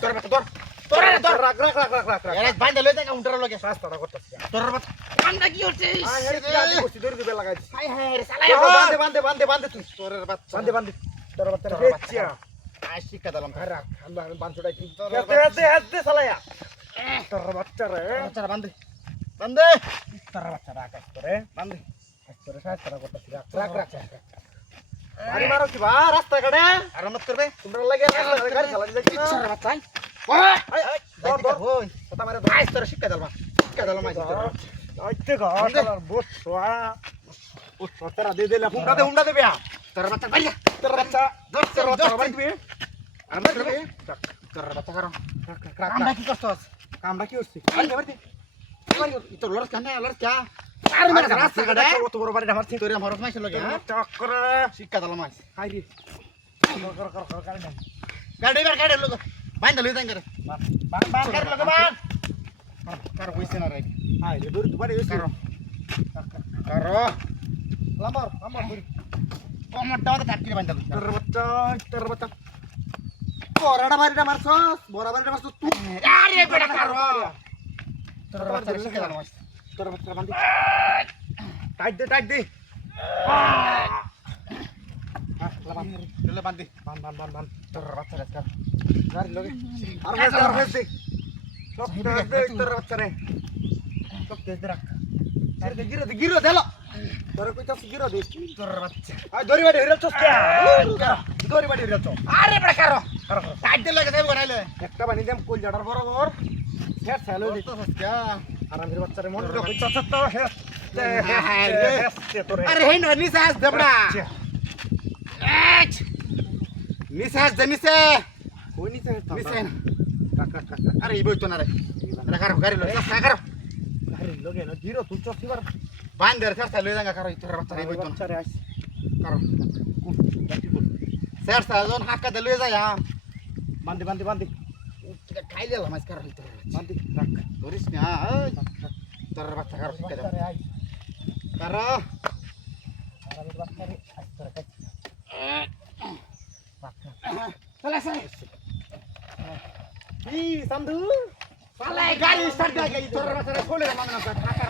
তোর বাচ্চা ধর তোর ধর রাখ রাখ রাখ রাখ রাখ এরা বাইন্দা লই দেখা উন্টার লগে রাস্তাটা করতেছি তোর বাচ্চা কান্দা কি হচ্ছে দড়ি দিবে লাগাই হাই হাই রে সালা বান্ধে বান্ধে বান্ধে বান্ধে তুই তোর বাচ্চা বান্ধে বান্ধে তোর বাচ্চা হেচ্ছিয়া আই শিক্ষা দিলাম রাখ আল্লাহ বান্ধটা কি হেতে হেতে সালায়া তোর বাচ্চা রে বাচ্চা বান্দে বান্দে তোর বাচ্চা রাখ করে বান্দে তোর রাস্তাটা করতেছি রাখ রাখ রাখ আরে মারো কি বা রাস্তা কাটে আরামত করবে তোমরা লাগে গাড়ি চালাতে যাচ্ছি তোর বাচ্চা আই আই ধর ধর ওই কথা মারে আই তোর শিক্ষা দিলাম আই আইতে গাছালার বসয়া ও সতরা দে দে হুন্ডা দে বিয়া তোর বাচ্চা বাইয়া তোর বাচ্চা তোর বাচ্চা বাড়ি দিবি আরামত করবে তোর বাচ্চা করো কামটা কি করছস কামটা কি হচ্ছে আরে বাড়ি তোর লড়স কেন লড়স কে আরে মার রাস্তা কাটে কত বড় বাড়ি আমার তোর আমার মাইছে লগে হ্যাঁ চক্কর শিক্ষা দিলাম আই হাই রে কর গাড়ি না গাড়ি লোক বাইন্দা লই যাঙ্গারে বান গাড়ি লোক বান কার হইছে না রে হাই রে দূর বাড়ি হইছে কারো লামার দূর কমরটা ওটা ধাক্কি বাইন্দা লই তোর বাচ্চা বড়টা বাড়িটা মারছস বড় বাড়িটা মারছস তুই আরে বেটা কারো তোর বাচ্চা শিক্ষা দিলাম আই তোর বাচ্চা বান্ধি টাইট দে ললে বান্দি বান তোর বাচ্চা রাস্তা গাড়ি লগে আর হেস দে সব দে তোর বাচ্চা রে সব তেজ রাখ গিরো দেলো তোর কইতা গিরো দে তোর বাচ্চা আই দড়ি বাড়ি হিরল চস্কা দড়ি বাড়ি হিরল চস আরে বেটা কারো টাইট দে লাগে দেব নাইলে একটা বানি দেম কইল জাডার বরাবর হেড চালো দি তো সস্কা আরামের বাচ্চারে মন তো কইতা তো হেড আরে হেই ন নিসাস দেবড়া নিসাস দে নিসে কই নিছে নিসে আরে এই বই তো না রে আরে কারো গাড়ি লই সস্কা কারো গাড়ি লগে না গিরো তুই চসিবার বান্দার সস্কা লই যাঙ্গা কারো তোর বাচ্চা এই বই তো না বাচ্চারে আইস কারো সস্কা জন হাক্কা দে লই যায় বান্ধি খাইলে লামাস কারো বান্ধি রাখ ধরিস না ওই তোর বাচ্চা কারো শিক্ষা দাও বাচ্চারে আইস কারো আরামের বাচ্চারে আইস তোর কাছে চলে আসে কি সান্ধু সালা গাড়ি স্টার্ট দে তোর বাচ্চা খোলে না মানে টাকা